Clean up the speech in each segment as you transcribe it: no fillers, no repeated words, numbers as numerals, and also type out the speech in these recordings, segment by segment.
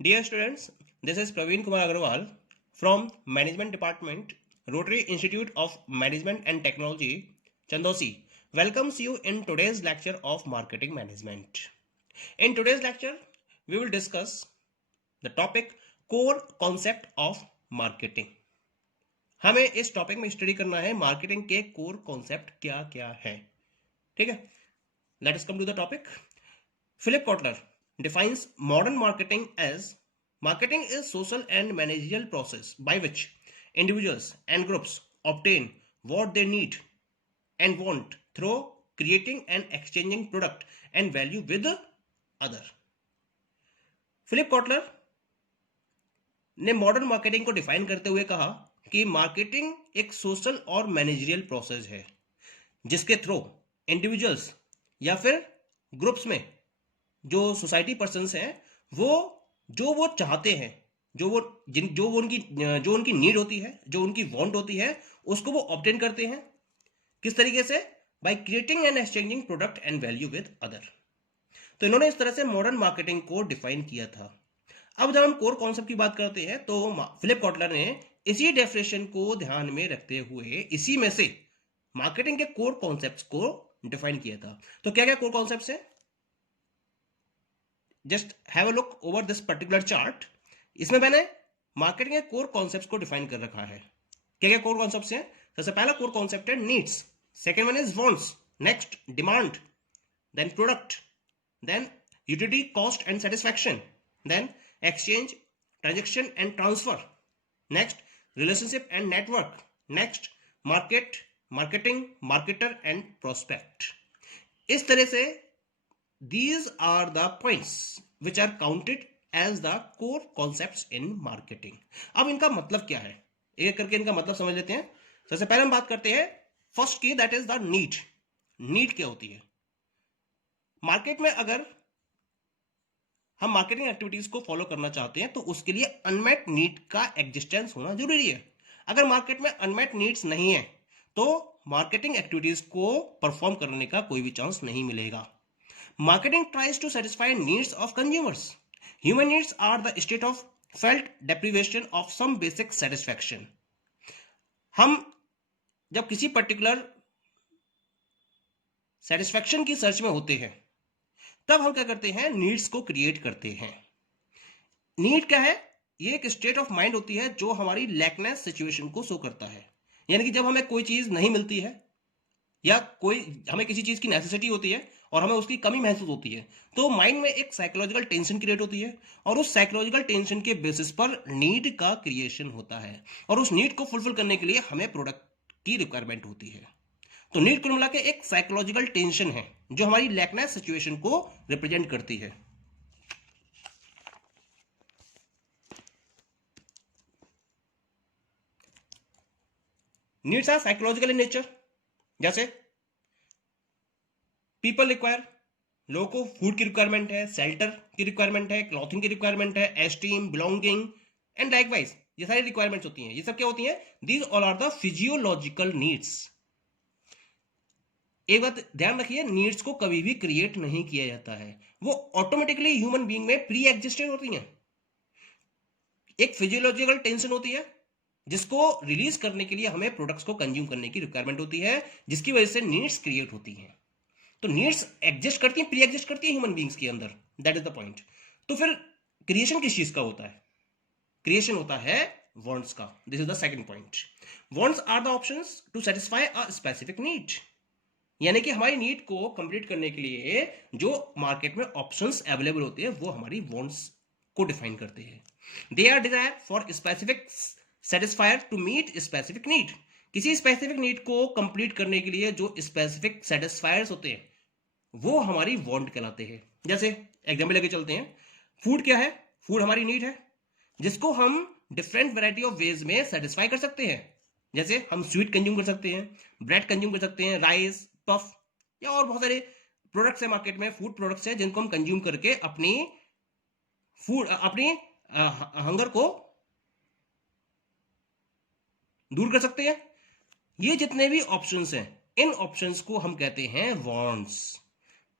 Dear students, this is Praveen Kumar Agarwal from Management Department, Rotary Institute of Management and Technology, Chandosi, welcomes you in today's lecture of Marketing Management. In today's lecture, we will discuss the topic Core Concept of Marketing. हमें इस topic में study करना है marketing के core concept क्या क्या है. ठीक है, let us come to the topic. Philip Kotler defines modern marketing as marketing is social and managerial process by which individuals and groups obtain what they need and want through creating and exchanging product and value with other. Philip Kotler ने modern marketing को define करते हुए कहा कि marketing एक social और managerial process है जिसके थ्रू इंडिविजुअल्स या फिर ग्रुप्स में जो सोसाइटी पर्सन्स हैं वो चाहते हैं, जो उनकी नीड होती है, जो उनकी वांट होती है, उसको वो ऑब्टेन करते हैं. किस तरीके से? By creating and exchanging product and value with other. तो इन्होंने इस तरह से मॉडर्न मार्केटिंग को डिफाइन किया था. अब जब हम कोर कॉन्सेप्ट की बात करते हैं तो फिलिप कॉटलर ने इसी डेफिनेशन को ध्यान में रखते हुए इसी में से मार्केटिंग के कोर कॉन्सेप्ट्स को डिफाइन किया था. तो क्या क्या कोर कॉन्सेप्ट्स हैं? Just have a look over this particular chart. इसमें मैंने मार्केटिंग के कोर कॉन्सेप्ट्स को डिफाइन कर रखा है. क्या क्या कोर कॉन्सेप्ट्स हैं? सबसे पहला कोर कॉन्सेप्ट है needs, second one is wants, next demand, then product, then utility, cost and satisfaction, then exchange, transaction and transfer, next relationship and network, next market, marketing, marketer and prospect. इस तरह से these are the points which are counted as the core concepts in marketing. अब इनका मतलब क्या है, एक करके इनका मतलब समझ लेते हैं. सबसे पहले हम बात करते हैं फर्स्ट की, that is the need. Need क्या होती है? मार्केट में अगर हम मार्केटिंग एक्टिविटीज को फॉलो करना चाहते हैं तो उसके लिए अनमेट नीड का एग्जिस्टेंस होना जरूरी है. अगर मार्केट में अनमेट नीड्स नहीं है तो मार्केटिंग एक्टिविटीज को परफॉर्म करने का कोई भी चांस नहीं मिलेगा. Marketing tries to satisfy needs of consumers. Human needs are the state of felt deprivation of some basic satisfaction. हम जब किसी पर्टिकुलर सेटिस्फैक्शन की सर्च में होते हैं तब हम क्या करते हैं? नीड्स को क्रिएट करते हैं. नीड क्या है? ये एक स्टेट ऑफ माइंड होती है जो हमारी लैकनेस सिचुएशन को शो करता है. यानी कि जब हमें कोई चीज नहीं मिलती है या हमें किसी चीज की नेसेसिटी होती है और हमें उसकी कमी महसूस होती है तो माइंड में एक साइकोलॉजिकल टेंशन क्रिएट होती है और उस साइकोलॉजिकल टेंशन के बेसिस पर नीड का क्रिएशन होता है और उस नीड को फुलफिल करने के लिए हमें प्रोडक्ट की रिक्वायरमेंट होती है. तो नीड कुल मिला के एक साइकोलॉजिकल टेंशन है जो हमारी लैकनेस सिचुएशन को रिप्रेजेंट करती है. Needs are psychological in nature. जैसे पीपल रिक्वायर, लोगों को फूड की रिक्वायरमेंट है, शेल्टर की रिक्वायरमेंट है, क्लॉथिंग की रिक्वायरमेंट है, एस्टीम, बिलोंगिंग एंड लाइकवाइज. ये सारी रिक्वायरमेंट्स होती हैं. ये सब क्या होती हैं? These all are the physiological needs. एक बात ध्यान रखिए, नीड्स को कभी भी क्रिएट नहीं किया जाता है, वो ऑटोमेटिकली ह्यूमन बीइंग में प्री एग्जिस्टेंट होती हैं. एक फिजियोलॉजिकल टेंशन होती है जिसको रिलीज करने के लिए हमें प्रोडक्ट्स को कंज्यूम करने की रिक्वायरमेंट होती है जिसकी वजह से नीड्स क्रिएट होती हैं. तो नीड्स एग्जिस्ट करती हैं, प्री एग्जिस्ट करती है ह्यूमन बीइंग्स के अंदर. That is the point. तो फिर क्रिएशन किस चीज का होता है? क्रिएशन होता है वांट्स का. This is the second point. Wants are the options to satisfy a specific need. यानी कि हमारी नीड को कंप्लीट करने के लिए जो मार्केट में ऑप्शंस अवेलेबल होते हैं वो हमारी वांट्स को डिफाइन करते हैं. They are desire for specific satisfier to meet specific need. किसी स्पेसिफिक नीड को कंप्लीट करने के लिए जो स्पेसिफिक सेटिस्फायर्स होते हैं वो हमारी वांट कहलाते हैं. जैसे एग्जांपल लेके चलते हैं. फूड क्या है? फूड हमारी नीड है जिसको हम डिफरेंट वैरायटी ऑफ वेज में सेटिस्फाई कर सकते हैं. जैसे हम स्वीट कंज्यूम कर सकते हैं, ब्रेड कंज्यूम कर सकते हैं, राइस, पफ या और बहुत सारे प्रोडक्ट्स है मार्केट में, फूड प्रोडक्ट्स हैं जिनको हम कंज्यूम करके अपनी हंगर को दूर कर सकते हैं. ये जितने भी ऑप्शंस हैं इन ऑप्शंस को हम कहते हैं wants.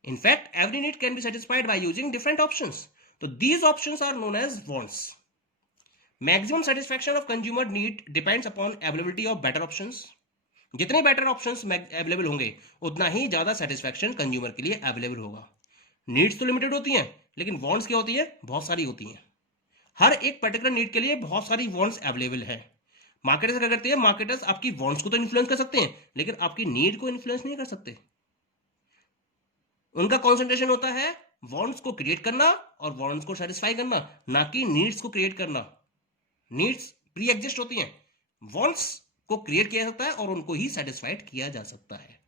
In fact every need can be satisfied by using different options. तो these options are known as wants. Maximum satisfaction of consumer need depends upon availability of better options. जितने बेटर ऑप्शंस अवेलेबल होंगे उतना ही ज्यादा satisfaction consumer के लिए available होगा. Needs तो limited होती हैं, लेकिन वांट्स क्या होती है, बहुत सारी होती हैं. हर एक पर्टिकुलर नीड के लिए बहुत सारी वांट्स अवेलेबल है. मार्केटर्स क्या करते हैं, मार्केटर्स आपकी वांट्स को तो इन्फ्लुएंस कर सकते हैं, लेकिन आपकी नीड को इन्फ्लुएंस नहीं कर सकते. उनका कॉन्सेंट्रेशन होता है वांट्स को क्रिएट करना और वांट्स को सेटिस्फाई करना, ना कि नीड्स को क्रिएट करना. नीड्स प्री एग्जिस्ट होती हैं, वांट्स को क्रिएट किया जाता है और उनको ही सेटिस्फाइड किया जा सकता है.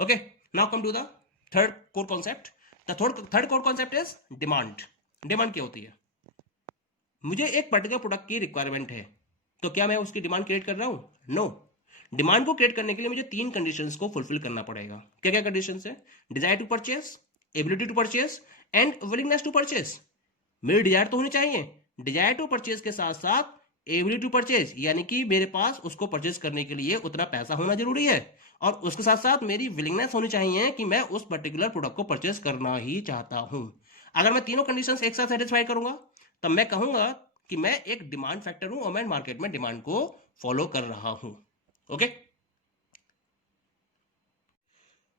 Okay, now come to the third core concept. The third core concept is demand. Demand क्या होती है? मुझे एक पर्टिकुलर प्रोडक्ट की रिक्वायरमेंट है, तो क्या मैं उसकी डिमांड क्रिएट कर रहा हूं? नो. डिमांड को क्रिएट करने के लिए मुझे 3 कंडीशंस को फुलफिल करना पड़ेगा. क्या क्या कंडीशंस है? Desire to purchase, ability to purchase and willingness to purchase. मेरी डिजायर तो होनी चाहिए. डिजायर टू परचेस के साथ साथ एबिलिटी टू परचेस, यानी कि मेरे पास उसको परचेस करने के लिए उतना पैसा होना जरूरी है, और उसके साथ साथ मेरी विलिंगनेस होनी चाहिए कि मैं उस पर्टिकुलर प्रोडक्ट को परचेस करना ही चाहता हूं. अगर मैं तीनों कंडीशंस एक साथ सेटिस्फाई करूंगा तब मैं कहूंगा कि मैं एक डिमांड फैक्टर हूं और मैं मार्केट में डिमांड को फॉलो कर रहा हूं. ओके,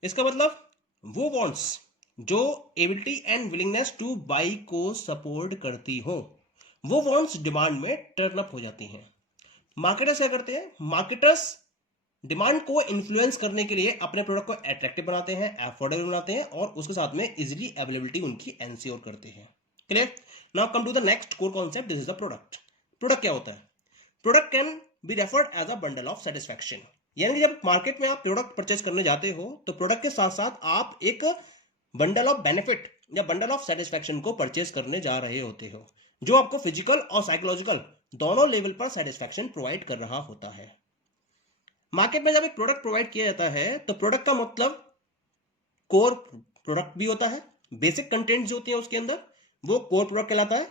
इसका मतलब वो वांट्स जो ability and willingness two by को सपोर्ट करती हो, वो वांट्स डिमांड में टर्न अप हो जाती हैं. मार्केटर्स क्या करते हैं? मार्केटर्स डिमांड को इन्फ्लुएंस करने के लिए अपने प्रोडक्ट को अट्रैक्टिव बनाते हैं, अफोर्डेबल बनाते हैं और उसके साथ में इजीली अवेलेबिलिटी उनकी एंश्योर करते हैं. Clear? Now come to the next core concept. This is the product. Product क्या होता है? Product can be referred as a bundle of satisfaction. यानी कि जब मार्केट में आप प्रोडक्ट परचेज करने जाते हो तो प्रोडक्ट के साथ साथ आप एक बंडल ऑफ बेनिफिट या बंडल ऑफ सेटिस्फैक्शन को परचेज करने जा रहे होते हो, जो आपको फिजिकल और साइकोलॉजिकल दोनों लेवल पर सेटिस्फैक्शन प्रोवाइड कर रहा होता है. मार्केट में जब एक प्रोडक्ट प्रोवाइड किया जाता है तो प्रोडक्ट का मतलब कोर प्रोडक्ट भी होता है. बेसिक कंटेंट जो होती है उसके अंदर वो कोर प्रोडक्ट कहलाता है.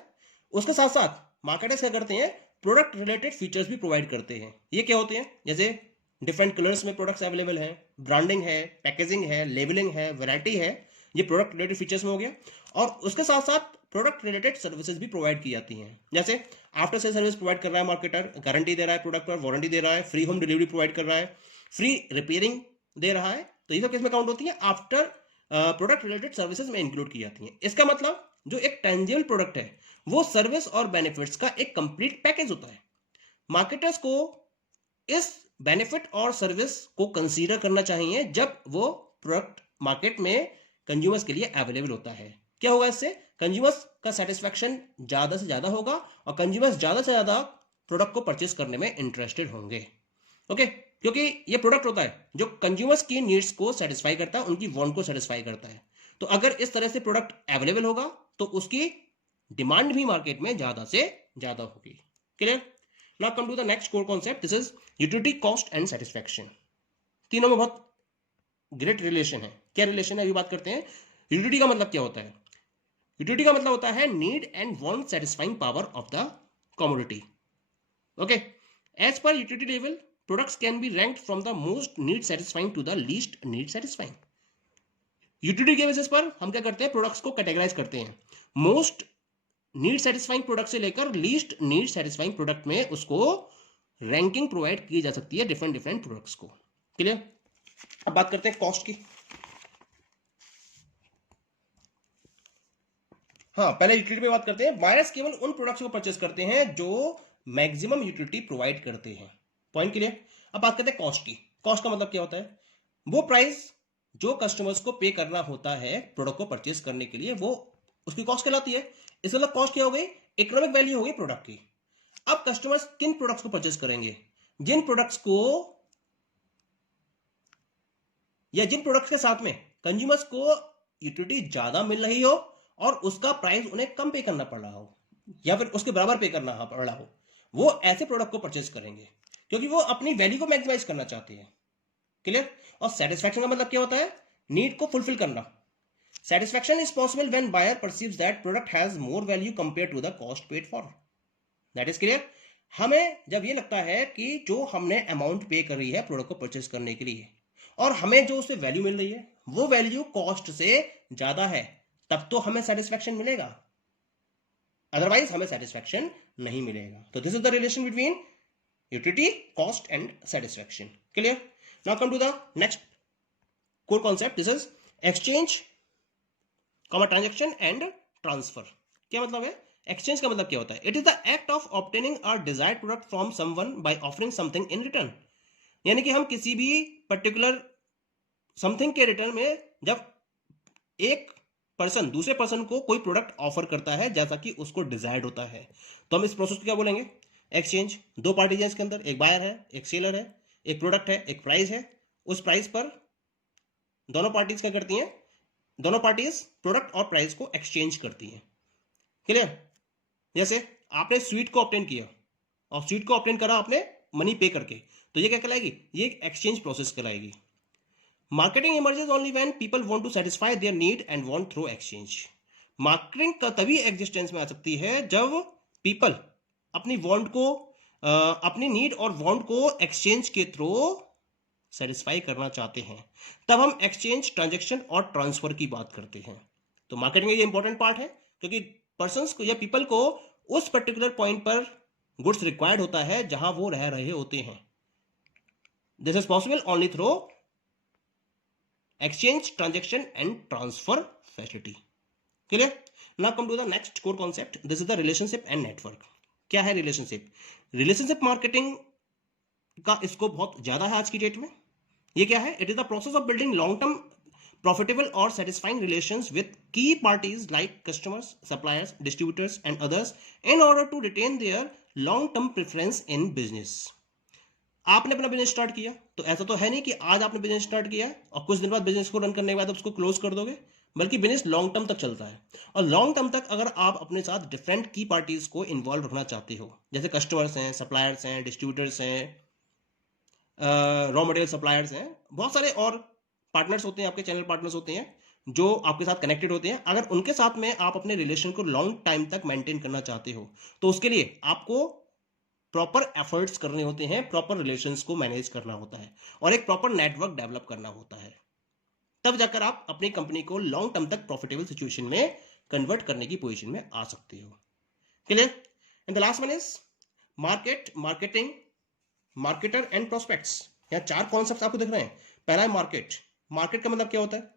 उसके साथ साथ मार्केटर्स क्या करते हैं? प्रोडक्ट रिलेटेड फीचर्स भी प्रोवाइड करते हैं. ये क्या होते हैं? जैसे डिफरेंट कलर्स में प्रोडक्ट्स अवेलेबल हैं, ब्रांडिंग है, पैकेजिंग है, लेबलिंग है, वैरायटी है. ये प्रोडक्ट रिलेटेड फीचर्स में हो गया. और उसके साथ साथ प्रोडक्ट रिलेटेड सर्विसेज भी प्रोवाइड की जाती हैं. जैसे आफ्टर सेल सर्विस प्रोवाइड कर रहा है मार्केटर, गारंटी दे रहा है प्रोडक्ट पर, वारंटी दे रहा है, फ्री होम डिलीवरी प्रोवाइड कर रहा है, फ्री रिपेयरिंग दे रहा है. तो ये सब किस में काउंट होती है? आफ्टर प्रोडक्ट रिलेटेड सर्विसेज में इंक्लूड की जाती हैं. इसका मतलब जो एक टेंजिबल प्रोडक्ट है वो सर्विस और बेनिफिट्स का एक कंप्लीट पैकेज होता है. मार्केटर्स को इस बेनिफिट और सर्विस को कंसीडर करना चाहिए जब वो प्रोडक्ट मार्केट में कंज्यूमर्स के लिए अवेलेबल होता है. क्या होगा इससे? कंज्यूमर्स का सेटिस्फैक्शन ज्यादा से ज्यादा होगा और कंज्यूमर्स ज्यादा से ज्यादा प्रोडक्ट को परचेस करने में इंटरेस्टेड होंगे. ओके, क्योंकि ये प्रोडक्ट होता है जो कंज्यूमर्स की नीड्स को सेटिस्फाई करता है, उनकी वांट को सेटिस्फाई करता है. तो अगर इस तरह से प्रोडक्ट अवेलेबल होगा तो उसकी डिमांड भी मार्केट में ज्यादा से ज्यादा होगी. Clear? Now come to the next core concept. This is utility, cost and satisfaction. तीनों में बहुत ग्रेट रिलेशन है. क्या रिलेशन है अभी बात करते हैं. यूटिलिटी का मतलब क्या होता है? यूटिलिटी का मतलब होता है need and want satisfying power of the commodity. Okay, as per utility level products can be ranked from the most need satisfying to the least need satisfying. Utility के बेसिस पर हम क्या करते हैं? प्रोडक्ट्स को कैटेगराइज करते हैं. Most need satisfying product से लेकर लीस्ट नीड सेटिस्फाइंग प्रोडक्ट में उसको रैंकिंग प्रोवाइड की जा सकती है डिफरेंट डिफरेंट प्रोडक्ट्स को. क्लियर? अब बात करते हैं कॉस्ट की. हाँ, पहले यूटिलिटी पे बात करते हैं. बायर्स केवल उन प्रोडक्ट्स को परचेस करते हैं जो मैक्सिमम यूटिलिटी प्रोवाइड करते हैं. Point clear? अब बात करते हैं कॉस्ट की. कॉस्ट का मतलब क्या होता है? वो प्राइस जो कस्टमर्स को पे करना होता है प्रोडक्ट को परचेस करने के लिए, वो उसकी कॉस्ट कहलाती है. इस मतलब कॉस्ट क्या हो गई? इकोनॉमिक वैल्यू हो गई प्रोडक्ट की. अब कस्टमर्स किन प्रोडक्ट्स को परचेस करेंगे? जिन प्रोडक्ट्स को या जिन प्रोडक्ट्स के साथ में कंज्यूमर्स को यूटिलिटी ज्यादा मिल रही हो और उसका प्राइस उन्हें कम पे करना पड़ रहा हो या फिर उसके बराबर पे करना पड़ रहा हो, वो ऐसे प्रोडक्ट को परचेस करेंगे क्योंकि वो अपनी वैल्यू को मैक्सिमाइज करना चाहते हैं. क्लियर? और सेटिस्फैक्शन का मतलब क्या होता है? नीड को फुलफिल करना. Satisfaction is possible when buyer perceives that product has more value compare to the cost paid for. That is clear? हमें जब ये लगता है कि जो हमने अमाउंट पे करी है प्रोडक्ट को परचेस करने के लिए और हमें जो उससे वैल्यू मिल रही है वो वैल्यू कॉस्ट से ज्यादा है, तब तो हमें सेटिस्फैक्शन मिलेगा. अदरवाइज हमें सेटिस्फैक्शन नहीं मिलेगा. तो this is the relation between utility, cost and satisfaction. Clear? Now come to the next core concept. This is exchange, transaction and transfer. क्या मतलब है? एक्सचेंज का मतलब क्या होता है? It is the act of obtaining a desired product from someone by offering something in return. यानी कि हम किसी भी पर्टिकुलर समथिंग के रिटर्न में जब एक पर्सन दूसरे पर्सन को कोई प्रोडक्ट ऑफर करता है जैसा कि उसको डिजायर्ड होता है, तो हम इस प्रोसेस को क्या बोलेंगे? एक्सचेंज. दो पार्टीज हैं इसके अंदर, एक बायर है, एक सेलर है, एक प्रोडक्ट है, एक प्राइस है. उस प्राइस पर दोनों पार्टीज क्या करती हैं? दोनों पार्टीज प्रोडक्ट और प्राइस को एक्सचेंज करती हैं. क्लियर? जैसे आपने स्वीट को ऑब्टेन किया और स्वीट को ऑब्टेन करा आपने मनी पे करके, तो ये क्या कहलाएगी? ये एक एक्सचेंज प्रोसेस कहलाएगी. Marketing emerges only when people want to satisfy their need and want through exchange. Marketing का तभी एग्जिस्टेंस में आ सकती है जब पीपल अपनी वांट को अपनी नीड और वांट को एक्सचेंज के थ्रू सेटिस्फाई करना चाहते हैं, तब हम एक्सचेंज, ट्रांजेक्शन और ट्रांसफर की बात करते हैं. तो मार्केटिंग में ये इंपॉर्टेंट पार्ट है क्योंकि पर्संस को या पीपल को उस पर्टिकुलर पॉइंट पर गुड्स रिक्वायर्ड होता है जहां वो रह रहे होते हैं. This is possible only through exchange, transaction and transfer facility. Clear? Now come to the next core concept. This is the relationship and network. क्या है रिलेशनशिप? रिलेशनशिप मार्केटिंग का स्कोप बहुत ज्यादा है आज की डेट में. ये क्या है? It is the process of building long term profitable or satisfying relations with key parties like customers, suppliers, distributors and others in order to retain their long term preference in business. आपने अपना business start किया तो ऐसा तो है नहीं कि आज आपने बिजनेस स्टार्ट किया और कुछ दिन बाद बिजनेस को रन करने के बाद उसको क्लोज कर दोगे, बल्कि बिजनेस लॉन्ग टर्म तक चलता है. और लॉन्ग टर्म तक अगर आप अपने साथ डिफरेंट की पार्टीज को इन्वॉल्व रखना चाहते हो, जैसे कस्टमर्स हैं, सप्लायर्स हैं, डिस्ट्रीब्यूटर्स हैं, रॉ मटेरियल सप्लायर्स हैं, बहुत सारे और पार्टनर्स होते हैं, आपके चैनल पार्टनर्स होते हैं जो आपके साथ कनेक्टेड होते हैं. अगर उनके साथ में आप अपने रिलेशन को लॉन्ग टाइम तक मेंटेन करना चाहते हो तो उसके लिए आपको प्रॉपर एफर्ट्स करने होते हैं, प्रॉपर रिलेशंस को मैनेज करना होता है और एक प्रॉपर नेटवर्क डेवलप करना होता है. तब जाकर आप अपनी कंपनी को लॉन्ग टर्म तक प्रॉफिटेबल सिचुएशन में कन्वर्ट करने की पोजीशन में आ सकते हो. Clear? And the last one is market, marketing, marketer and prospects. यहां चार कॉन्सेप्ट्स आपको दिख रहे हैं. पहला है मार्केट. मार्केट का मतलब क्या होता है?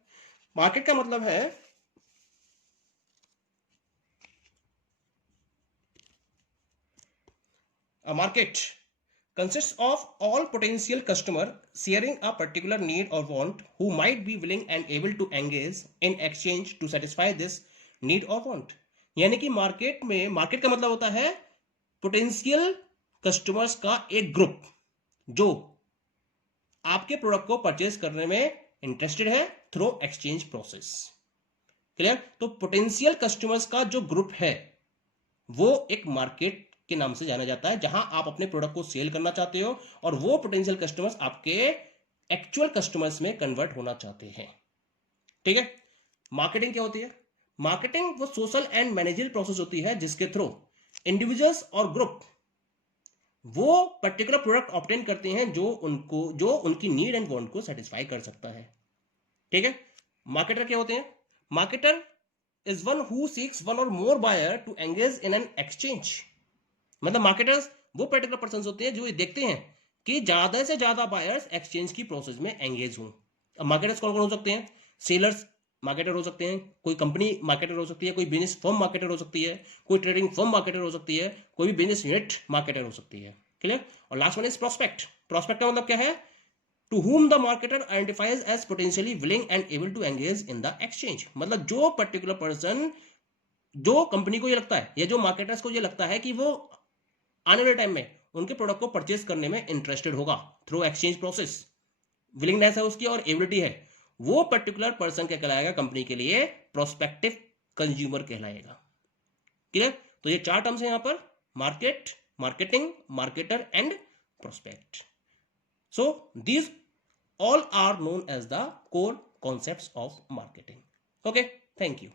मार्केट का मतलब है a market consists of all potential customer sharing a particular need or want who might be willing and able to engage in exchange to satisfy this need or want. यानी कि मार्केट में, market का मतलब होता है potential customers का एक group जो आपके प्रोडक्ट को परचेज करने में इंटरेस्टेड है थ्रू एक्सचेंज प्रोसेस. क्लियर? तो पोटेंशियल कस्टमर्स का जो ग्रुप है वो एक मार्केट के नाम से जाना जाता है, जहां आप अपने प्रोडक्ट को सेल करना चाहते हो और वो पोटेंशियल कस्टमर्स आपके एक्चुअल कस्टमर्स में कन्वर्ट होना चाहते हैं. ठीक है? मार्केटिंग क्या होती है? मार्केटिंग वो सोशल एंड मैनेजरियल प्रोसेस होती है जिसके थ्रू इंडिविजुअल्स और ग्रुप वो पर्टिकुलर प्रोडक्ट ऑब्टेन करते हैं जो उनकी नीड एंड वांट को सेटिस्फाई कर सकता है. ठीक है? मार्केटर क्या होते हैं? Marketer is one who seeks one or more buyer to engage in an exchange. मतलब मार्केटर्स वो पर्टिकुलर पर्सन होते हैं जो ये देखते हैं कि ज्यादा से ज्यादा बायर्स एक्सचेंज की प्रोसेस में एंगेज हों. अब मार्केटर्स कौन कौन हो सकते हैं? सेलर्स मार्केटर हो सकते हैं, कोई कंपनी मार्केटर हो सकती है, कोई बिजनेस फर्म मार्केटर हो सकती है, कोई ट्रेडिंग फर्म मार्केटर हो सकती है, कोई भी बिजनेस यूनिट मार्केटर हो सकती है. क्लियर? और last one is prospect. Prospect का मतलब क्या है? To whom the marketer identifies as potentially willing and able to engage in the exchange. मतलब जो पर्टिकुलर पर्सन, जो कंपनी को ये लगता है या जो मार्केटर्स को ये लगता है कि वो आने वाले टाइम में उनके प्रोडक्ट को परचेज करने में इंटरेस्टेड होगा थ्रू एक्सचेंज प्रोसेस, विलिंगनेस है उसकी और एबिलिटी है, वो पर्टिकुलर पर्सन क्या कहलाएगा? कंपनी के लिए प्रोस्पेक्टिव कंज्यूमर कहलाएगा. क्लियर? तो ये चार टर्म्स है यहां पर: market, marketing, marketer and prospect. So these all are known as the core concepts of marketing. Okay, thank you.